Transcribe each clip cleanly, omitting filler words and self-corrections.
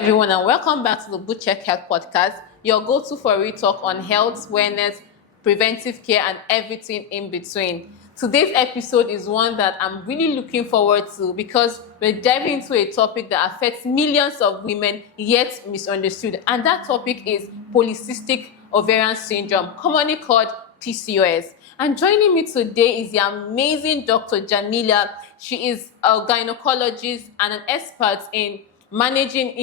everyone, and welcome back to the Boodcheck Health Podcast, your go-to for real talk on health, wellness, preventive care, and everything in between. Today's episode is one that I'm really looking forward to because we're diving into a topic that affects millions of women yet misunderstood, and that topic is Polycystic Ovary Syndrome, commonly called PCOS. And joining me today is the amazing Dr. Jamila. She is a gynecologist and an expert in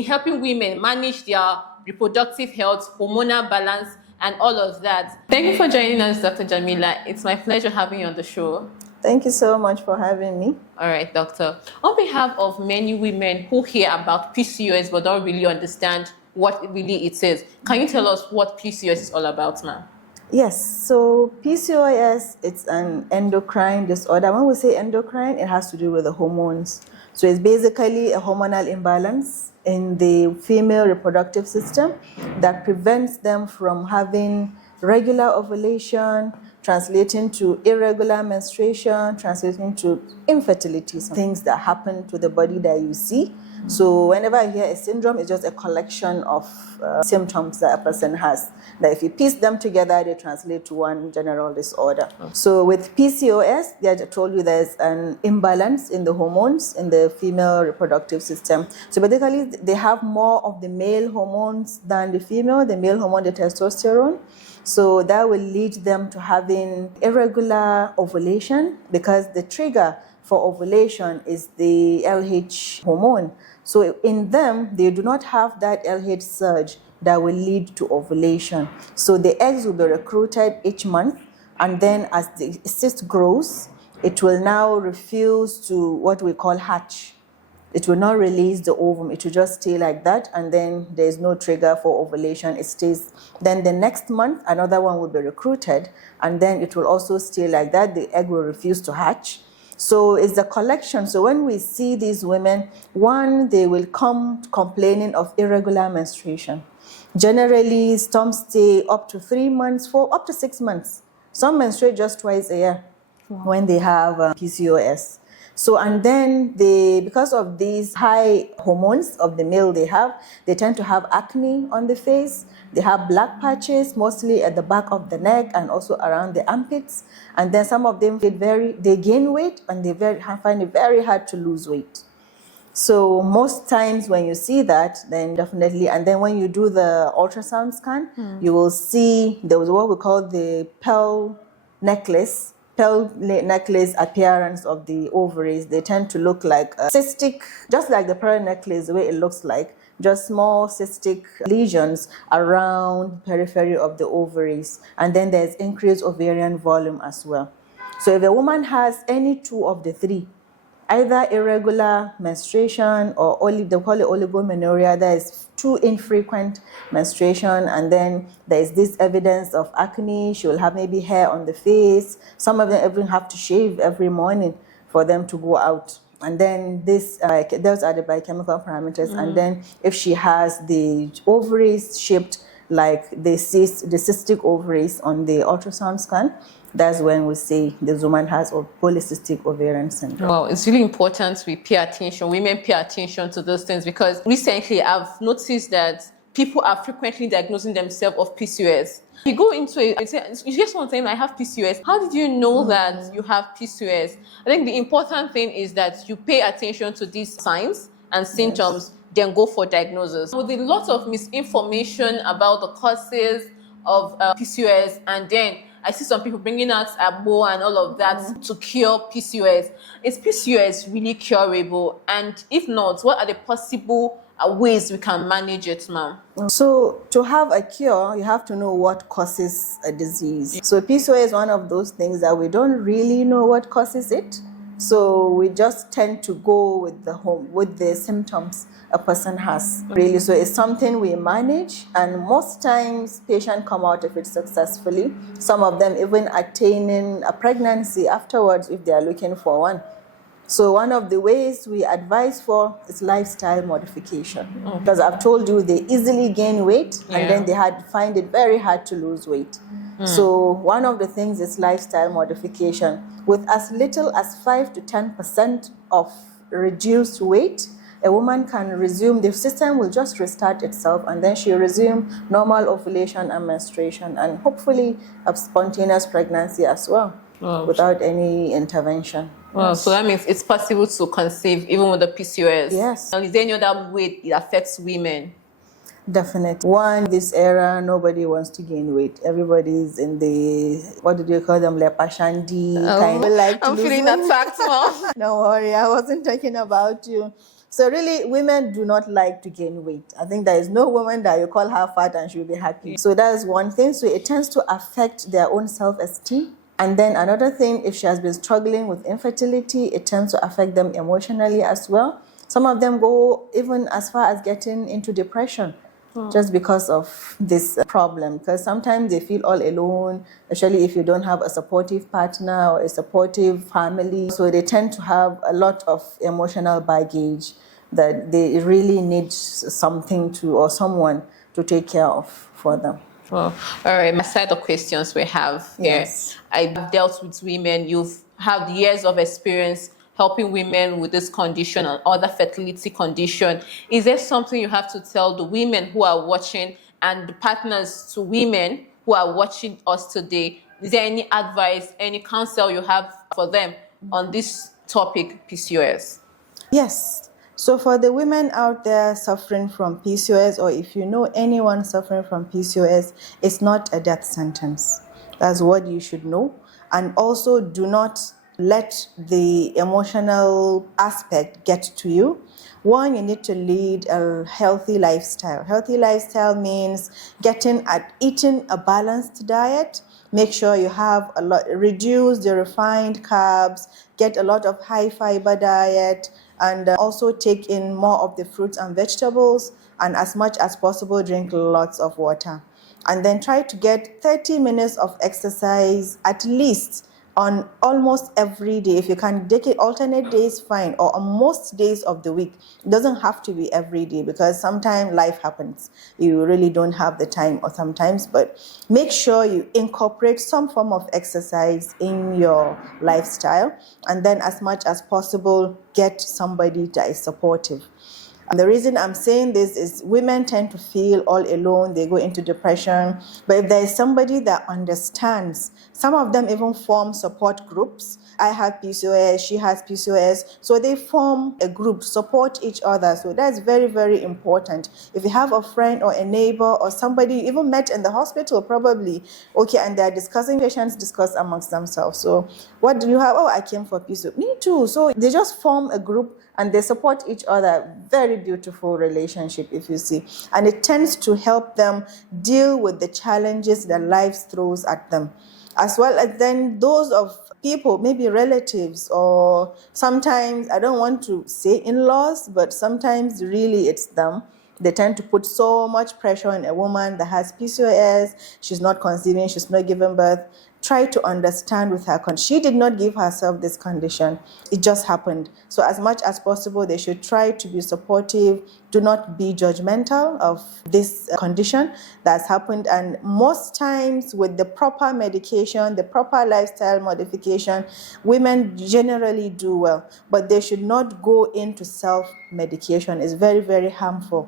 helping women manage their reproductive health, hormonal balance, and all of that. Thank you for joining us, Dr. Jamila. It's my pleasure having you on the show. Thank you so much for having me. All right, doctor. On behalf of many women who hear about PCOS but don't really understand what really it is, can you tell us what PCOS is all about, ma'am? Yes, so PCOS, it's an endocrine disorder. When we say endocrine, it has to do with the hormones. So it's basically a hormonal imbalance in the female reproductive system that prevents them from having regular ovulation, translating to irregular menstruation, translating to infertility, some things that happen to the body that you see. So whenever I hear a syndrome, it's just a collection of symptoms that a person has. That if you piece them together, they translate to one general disorder. So with PCOS, I told you there's an imbalance in the hormones in the female reproductive system. So basically, they have more of the male hormones than the female, the male hormone, the testosterone. So that will lead them to having irregular ovulation because the trigger for ovulation is the LH hormone. So in them, they do not have that LH surge that will lead to ovulation. So the eggs will be recruited each month, and then as the cyst grows, it will now refuse to what we call hatch. It will not release the ovum. It will just stay like that, and then there's no trigger for ovulation. It stays. Then the next month, another one will be recruited, and then it will also stay like that. The egg will refuse to hatch. So it's the collection. So when we see these women, one, they will come complaining of irregular menstruation. Generally, some stay up to 3 months, up to 6 months. Some menstruate just twice a year when they have PCOS. So, and then because of these high hormones of the male they tend to have acne on the face. They have black patches, mostly at the back of the neck and also around the armpits. And then some of them they gain weight and they find it very hard to lose weight. So most times when you see that, then definitely, and then when you do the ultrasound scan, you will see there was what we call the pearl necklace appearance of the ovaries. They tend to look like a cystic, just like the pearl necklace, the way it looks like, just small cystic lesions around the periphery of the ovaries. And then there's increased ovarian volume as well. So if a woman has any two of the three, either irregular menstruation or they call it oligomenorrhea, that is too infrequent menstruation, and then there is this evidence of acne. She will have maybe hair on the face. Some of them even have to shave every morning for them to go out. And then those are the biochemical parameters. And then if she has the ovaries shaped like the cystic ovaries on the ultrasound scan, that's when we say this woman has polycystic ovarian syndrome. Well, it's really important we pay attention, women pay attention to those things, because recently I've noticed that people are frequently diagnosing themselves of PCOS. You go into it, you hear someone saying, I have PCOS. How did you know that you have PCOS? I think the important thing is that you pay attention to these signs and symptoms, then go for diagnosis. With a lot of misinformation about the causes of PCOS, and then I see some people bringing out abo and all of that to cure PCOS. Is PCOS really curable? And if not, what are the possible ways we can manage it, ma'am? So to have a cure, you have to know what causes a disease. So PCOS is one of those things that we don't really know what causes it. So we just tend to go with the symptoms a person has, really. So it's something we manage, and most times patients come out of it successfully. Some of them even attaining a pregnancy afterwards if they are looking for one. So one of the ways we advise for is lifestyle modification. Because I've told you they easily gain weight, and then they find it very hard to lose weight. So one of the things is lifestyle modification. With as little as 5 to 10% of reduced weight, a woman can resume, the system will just restart itself, and then she resume normal ovulation and menstruation, and hopefully a spontaneous pregnancy as well, without any intervention. Wow, so that means it's possible to conceive even with the PCOS. Yes. Now, is there any other way it affects women? Definitely. One, this era, nobody wants to gain weight. Everybody's in the, what do they call them, lepashandi kind of like. I'm feeling attacked, Mom. Don't worry, I wasn't talking about you. So really, women do not like to gain weight. I think there is no woman that you call her fat and she'll be happy. So that is one thing. So it tends to affect their own self-esteem. And then another thing, if she has been struggling with infertility, it tends to affect them emotionally as well. Some of them go even as far as getting into depression. Just because of this problem, because sometimes they feel all alone, especially if you don't have a supportive partner or a supportive family. So they tend to have a lot of emotional baggage that they really need something to, or someone to take care of for them. Well, all right, my set of questions we have here. Yes. I've dealt with women. You've had years of experience helping women with this condition and other fertility condition. Is there something you have to tell the women who are watching and the partners to women who are watching us today? Is there any advice, any counsel you have for them on this topic, PCOS? Yes. So for the women out there suffering from PCOS, or if you know anyone suffering from PCOS, it's not a death sentence. That's what you should know. And also do not let the emotional aspect get to you. One, you need to lead a healthy lifestyle. Healthy lifestyle means eating a balanced diet. Make sure you have reduce the refined carbs, get a lot of high fiber diet, and also take in more of the fruits and vegetables, and as much as possible, drink lots of water. And then try to get 30 minutes of exercise at least on almost every day. If you can take it alternate days, fine, or on most days of the week. It doesn't have to be every day, because sometimes life happens. You really don't have the time or sometimes, but make sure you incorporate some form of exercise in your lifestyle, and then as much as possible, get somebody that is supportive. And the reason I'm saying this is women tend to feel all alone, they go into depression. But if there is somebody that understands, some of them even form support groups. I have PCOS, she has PCOS. So they form a group, support each other. So that's very, very important. If you have a friend or a neighbor or somebody you even met in the hospital, probably, okay, and they're discussing, patients discuss amongst themselves. So what do you have? Oh, I came for PCOS. Me too. So they just form a group and they support each other. Very beautiful relationship, if you see. And it tends to help them deal with the challenges that life throws at them. As well as then those of people, maybe relatives, or sometimes, I don't want to say in-laws, but sometimes really it's them. They tend to put so much pressure on a woman that has PCOS. She's not conceiving, she's not giving birth. Try to understand with her. She did not give herself this condition. It just happened. So as much as possible, they should try to be supportive. Do not be judgmental of this condition that's happened. And most times with the proper medication, the proper lifestyle modification, women generally do well. But they should not go into self-medication. It's very, very harmful.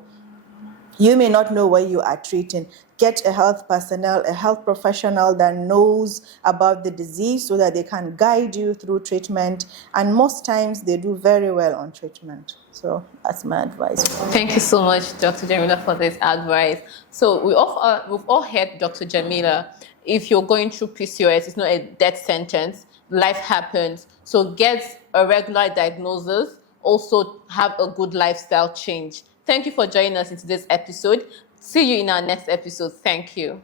You may not know what you are treating. Get a health personnel, a health professional that knows about the disease so that they can guide you through treatment. And most times they do very well on treatment. So that's my advice. Thank you so much, Dr. Jamila, for this advice. So we've all heard Dr. Jamila. If you're going through PCOS, it's not a death sentence. Life happens. So get a regular diagnosis. Also have a good lifestyle change. Thank you for joining us in today's episode. See you in our next episode. Thank you.